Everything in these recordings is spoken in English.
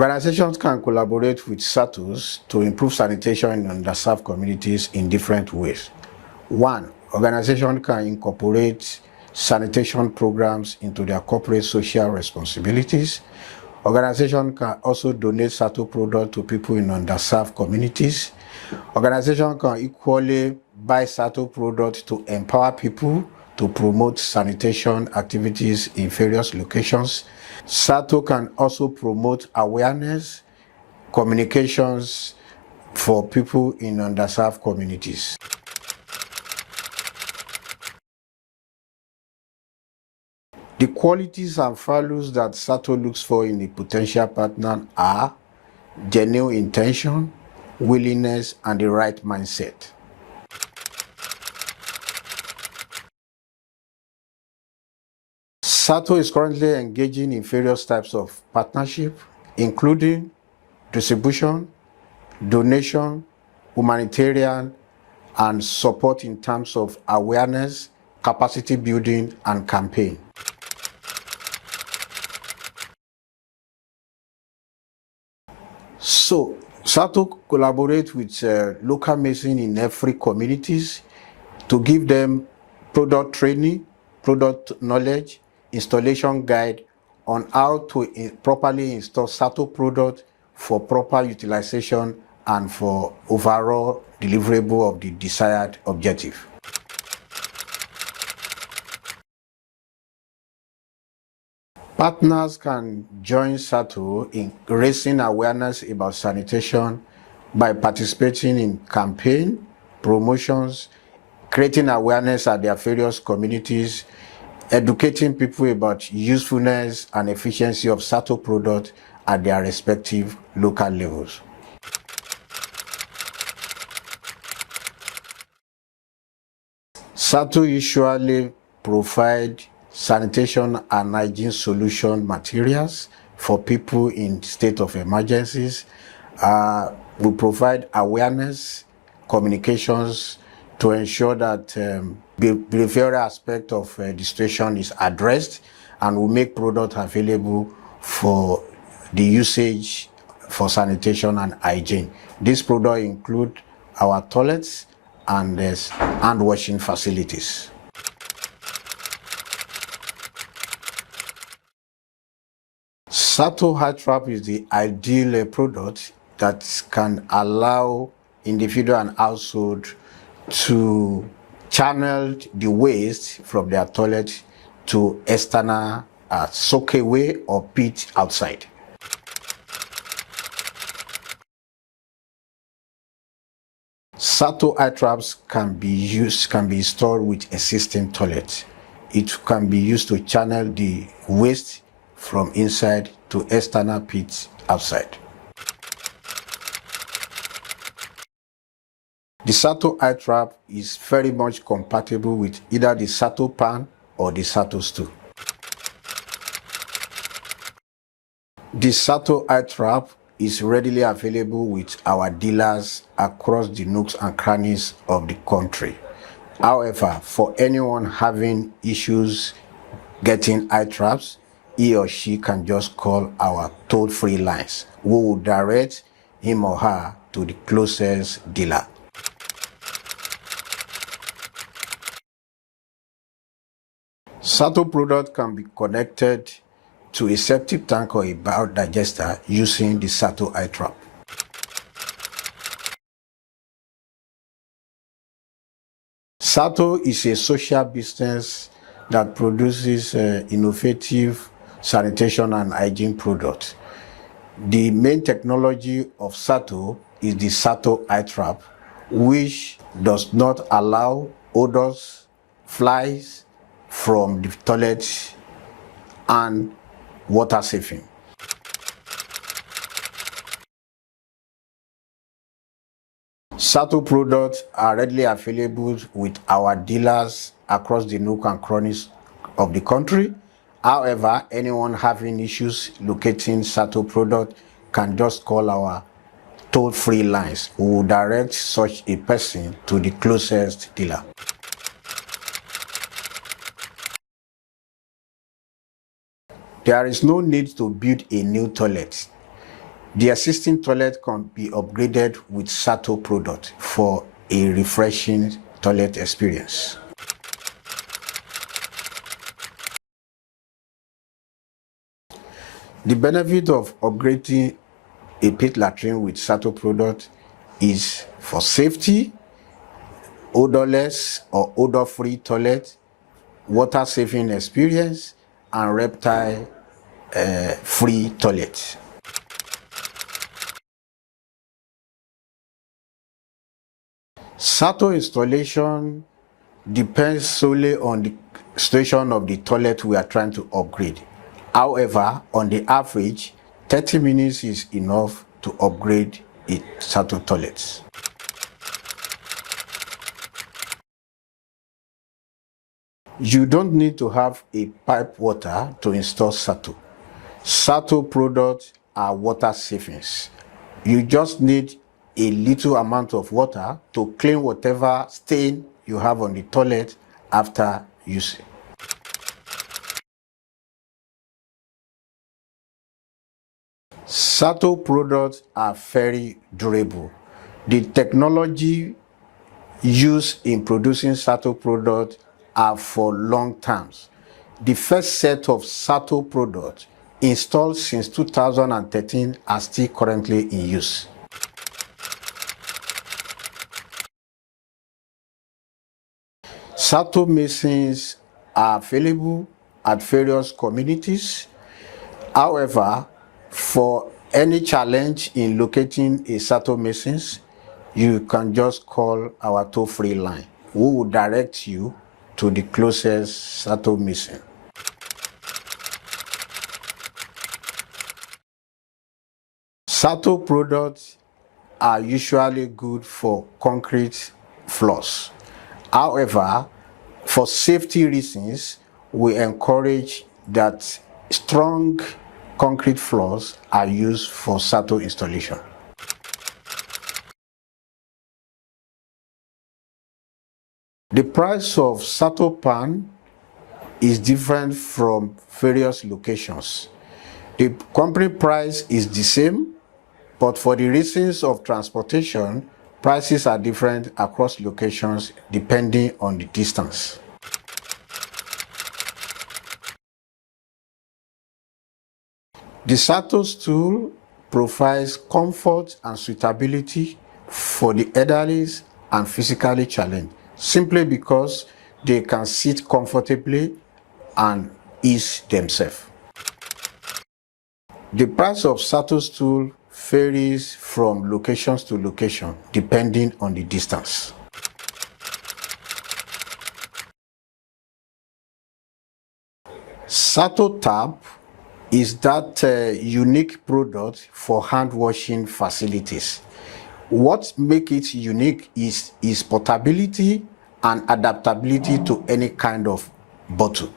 Organizations can collaborate with SATOs to improve sanitation in underserved communities in different ways. One, organizations can incorporate sanitation programs into their corporate social responsibilities. Organizations can also donate SATO products to people in underserved communities. Organizations can equally buy SATO products to empower people to promote sanitation activities in various locations. SATO can also promote awareness, communications for people in underserved communities. The qualities and values that SATO looks for in a potential partner are genuine intention, willingness, and the right mindset. SATO is currently engaging in various types of partnership, including distribution, donation, humanitarian, and support in terms of awareness, capacity building, and campaign. So, SATO collaborates with local masons in every communities to give them product training, product knowledge, installation guide on how to properly install SATO product for proper utilization and for overall deliverable of the desired objective. Partners can join SATO in raising awareness about sanitation by participating in campaigns, promotions, creating awareness at their various communities, educating people about usefulness and efficiency of SATO products at their respective local levels. SATO usually provide sanitation and hygiene solution materials for people in state of emergencies. We provide awareness, communications to ensure that the behavioral aspect of the situation is addressed, and we make products available for the usage for sanitation and hygiene. These products include our toilets and hand washing facilities. SATO High Trap is the ideal product that can allow individual and household to channel the waste from their toilet to external soak away or pit outside. SATO eye traps can be installed with existing toilets. It can be used to channel the waste from inside to external pits outside. The SATO eye trap is very much compatible with either the SATO pan or the SATO stool. The SATO eye trap is readily available with our dealers across the nooks and crannies of the country. However, for anyone having issues getting eye traps, he or she can just call our toll-free lines. We will direct him or her to the closest dealer. SATO product can be connected to a septic tank or a biodigester using the SATO eye trap. SATO is a social business that produces innovative sanitation and hygiene products. The main technology of SATO is the SATO eye trap, which does not allow odors, flies from the toilet, and water saving. SATO products are readily available with our dealers across the nook and crannies of the country. However, anyone having issues locating SATO product can just call our toll-free lines. We will direct such a person to the closest dealer. There is no need to build a new toilet. The existing toilet can be upgraded with SATO product for a refreshing toilet experience. The benefit of upgrading a pit latrine with SATO product is for safety, odorless or odor-free toilet, water-saving experience, and reptile-free toilet. SATO installation depends solely on the situation of the toilet we are trying to upgrade. However, on the average, 30 minutes is enough to upgrade a SATO toilet. You don't need to have a pipe water to install SATO. SATO products are water savings. You just need a little amount of water to clean whatever stain you have on the toilet after using. SATO products are very durable. The technology used in producing SATO products are for long terms. The first set of SATO products installed since 2013 are still currently in use. SATO masons are available at various communities. However, for any challenge in locating a SATO masons, you can just call our toll-free line. We will direct you to the closest SATO mason. SATO products are usually good for concrete floors. However, for safety reasons, we encourage that strong concrete floors are used for SATO installation. The price of SATO pan is different from various locations. The company price is the same, but for the reasons of transportation, prices are different across locations depending on the distance. The SATO stool provides comfort and suitability for the elderly and physically challenged, simply because they can sit comfortably and ease themselves. The price of SATO stool varies from locations to location depending on the distance. SATO tap is that unique product for hand washing facilities. What makes it unique is its portability and adaptability to any kind of bottle.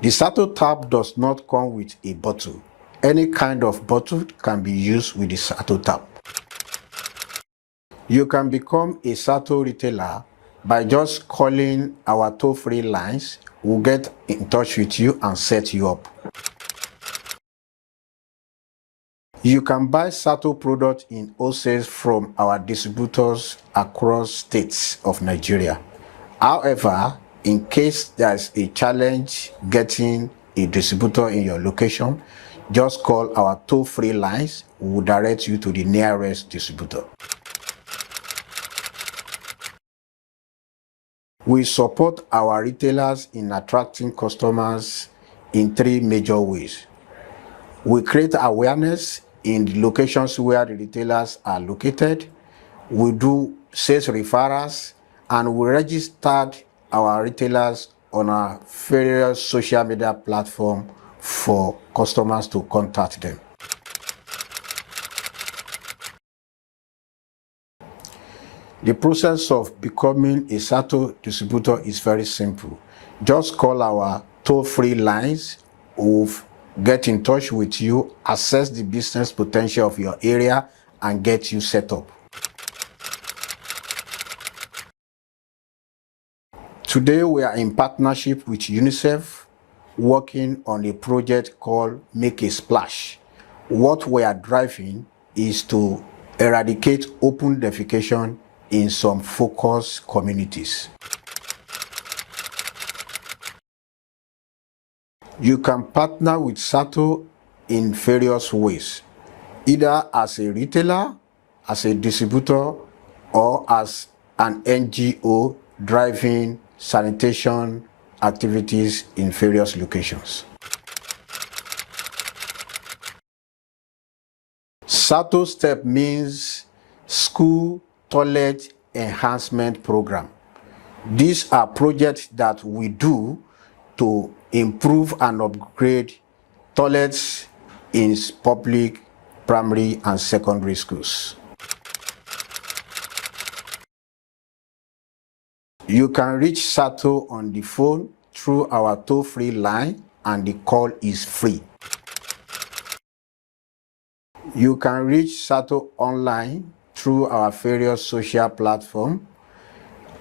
The SATO tap does not come with a bottle. Any kind of bottle can be used with the SATO tap. You can become a SATO retailer by just calling our toll-free lines. We'll get in touch with you and set you up. You can buy SATO products in wholesale from our distributors across states of Nigeria. However, in case there's a challenge getting a distributor in your location, just call our toll-free lines. We will direct you to the nearest distributor. We support our retailers in attracting customers in 3 major ways. We create awareness in the locations where the retailers are located. We do sales referrals, and we registered our retailers on our various social media platforms for customers to contact them. The process of becoming a SATO distributor is very simple. Just call our toll-free lines. We'll get in touch with you, assess the business potential of your area, and get you set up. Today, we are in partnership with UNICEF working on a project called Make a Splash. What we are driving is to eradicate open defecation in some focus communities. You can partner with SATO in various ways, either as a retailer, as a distributor, or as an NGO driving sanitation activities in various locations. SATO STEP means School Toilet Enhancement Program. These are projects that we do to improve and upgrade toilets in public, primary, and secondary schools. You can reach SATO on the phone through our toll-free line, and the call is free. You can reach SATO online through our various social platforms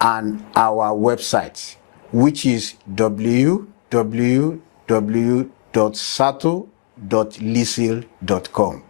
and our website, which is www.sato.lisil.com.